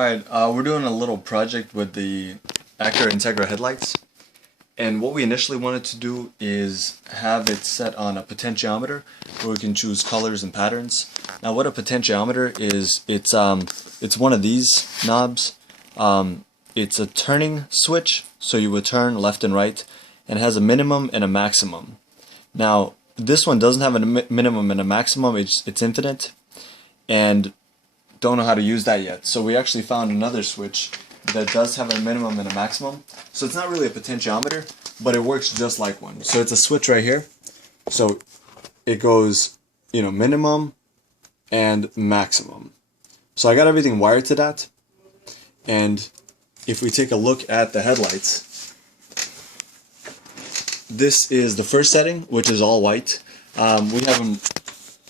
Alright, we're doing a little project with the Acura Integra headlights, and what we initially wanted to do is have it set on a potentiometer where we can choose colors and patterns. Now what a potentiometer is, it's one of these knobs. It's a turning switch, so you would turn left and right, and it has a minimum and a maximum. Now this one doesn't have a minimum and a maximum, it's infinite, and don't know how to use that yet. So we actually found another switch that does have a minimum and a maximum. So it's not really a potentiometer, but it works just like one. So it's a switch right here. So it goes, minimum and maximum. So I got everything wired to that. And if we take a look at the headlights, this is the first setting, which is all white. We have them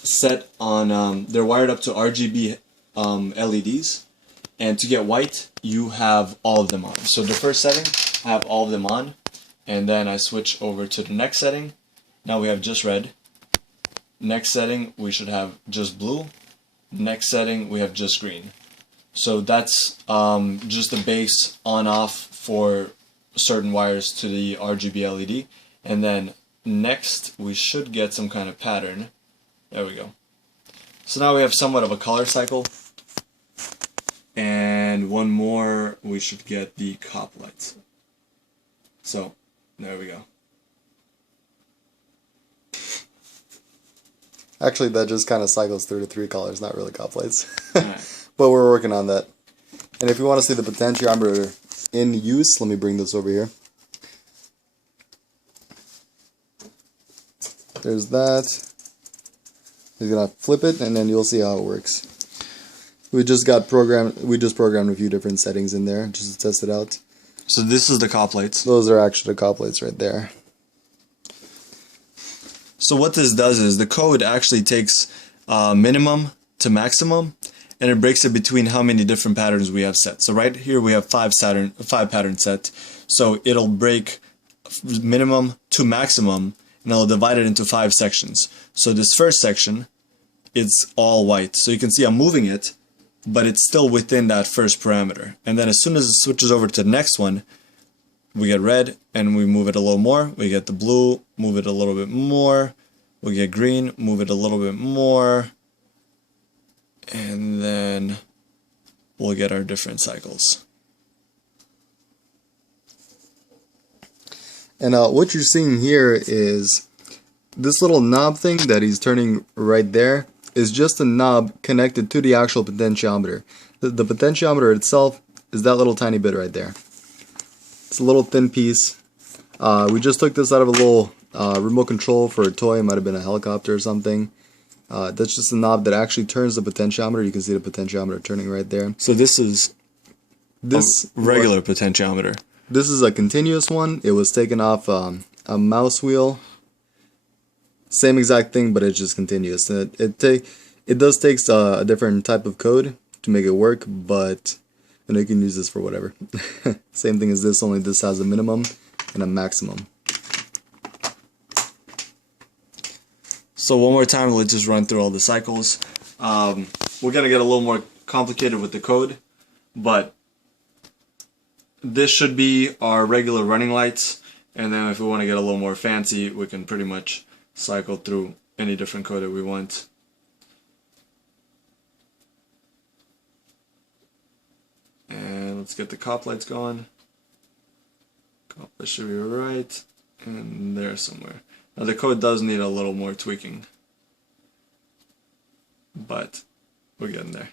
set on, they're wired up to RGB LEDs, and to get white you have all of them on. So the first setting I have all of them on, and then I switch over to the next setting. Now we have just red. Next setting we should have just blue. Next setting we have just green. So that's just the base on off for certain wires to the RGB LED, and then next we should get some kind of pattern. There we go. So now we have somewhat of a color cycle. And one more, we should get the cop lights. So, there we go. Actually, that just kind of cycles through to 3 colors, not really cop lights. Right. But we're working on that. And if you want to see the potentiometer in use, let me bring this over here. There's that. He's gonna flip it, and then you'll see how it works. We just programmed a few different settings in there just to test it out. So this is the cop lights. Those are actually the cop lights right there. So what this does is the code actually takes minimum to maximum, and it breaks it between how many different patterns we have set. So right here we have 5 pattern set. So it'll break minimum to maximum, and it'll divide it into 5 sections. So this first section, it's all white. So you can see I'm moving it, but it's still within that first parameter. And then as soon as it switches over to the next one, we get red and we move it a little more. We get the blue, move it a little bit more. We get green, move it a little bit more. And then we'll get our different cycles. And what you're seeing here is this little knob thing that he's turning right there is just a knob connected to the actual potentiometer. The potentiometer itself is that little tiny bit right there. It's a little thin piece. We just took this out of a little remote control for a toy. It might have been a helicopter or something. That's just a knob that actually turns the potentiometer. You can see the potentiometer turning right there. So this is a regular potentiometer. This is a continuous one. It was taken off a mouse wheel. Same exact thing, but it's just continuous. It does take a different type of code to make it work, but you can use this for whatever. Same thing as this, only this has a minimum and a maximum. So one more time, let's just run through all the cycles. We're gonna get a little more complicated with the code, but this should be our regular running lights, and then if we want to get a little more fancy, we can pretty much cycle through any different code that we want. And let's get the cop lights going. Cop lights should be right and there somewhere. Now the code does need a little more tweaking, but we're getting there.